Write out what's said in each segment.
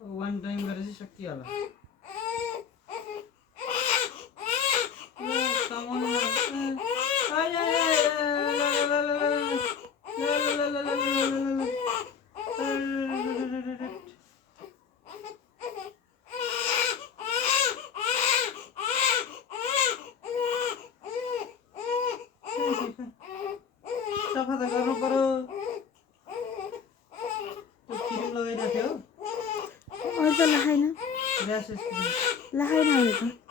one time गरेर चाहिँ सकिहाल्छ सफा त गर्नु पर्यो त्यो क्रिम लगाइरहेको थियो अहिले त लखाइन र्यासेस क्रिम लखाइन अहिले त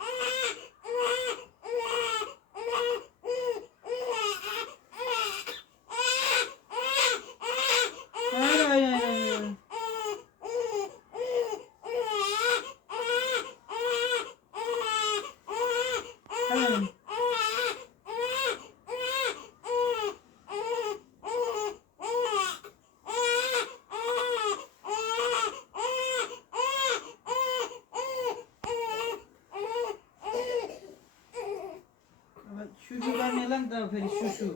सुसु गर्नेलाई नि त फेरि सुसु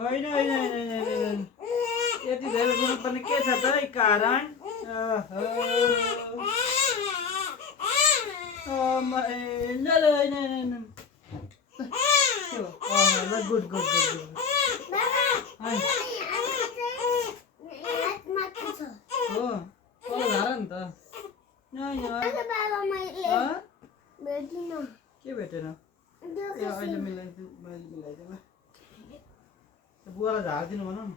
होइन यति धेरै गुनुपर्ने के छ त कारण गुड गुड गुड हो तल झार नि त के भेटेन ए अहिले मिलाइदिनु बुवालाई झारिदिनु भन न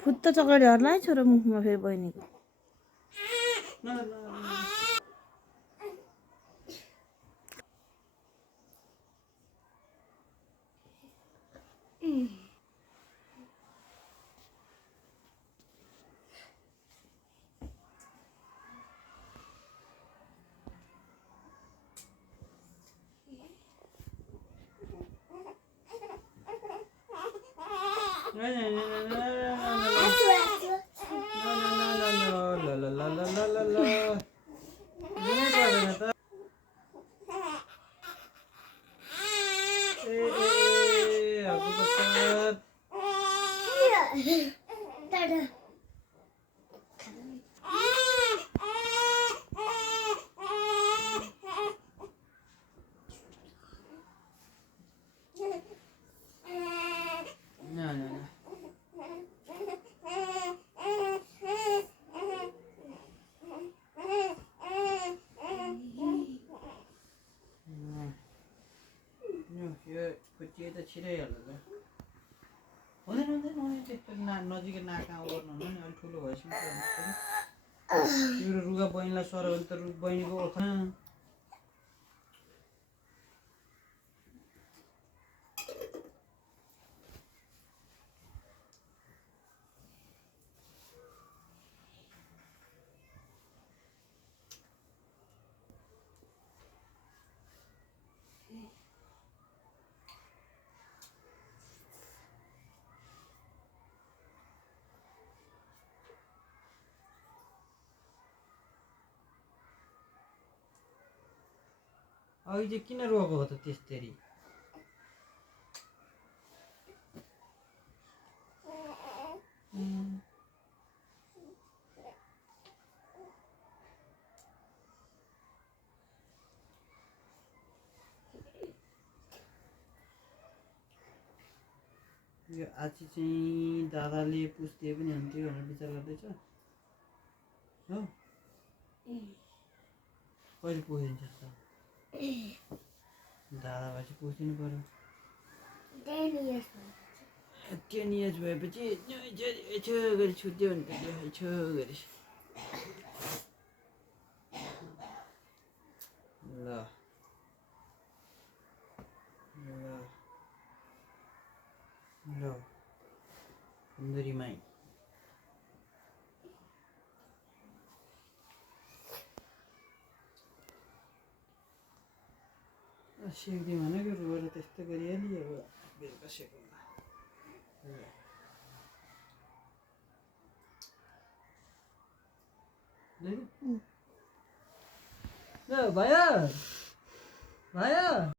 फुत्त चकलेटहरूलाई छोरो मुखमा फेरि बहिनीको छिराइहाल्छ हुँदैन त्यस्तो नजिकै नाका गर्नु हुँदैन नि अलिक ठुलो भएपछि तिम्रो रुगा बहिनीलाई सर भने त बहिनीको ओखा अघि चाहिँ किन रोएको हो त त्यसरी यो आची चाहिँ दादाले पुछ्दिए पनि हुन्थ्यो भनेर विचार गर्दैछ हो कहिले पुगिदिन्छ त दादा भएपछि पुछिदिनु पर्यो केनियज भएपछि यसो गरी छुट्यो भने त यसो गरी ल ल ल सुन्दरी माई सेक्दिउँ भनेको रोएर त्यस्तो गरिहाल्यो अब बेलुका सेकौँला ल भयो भयो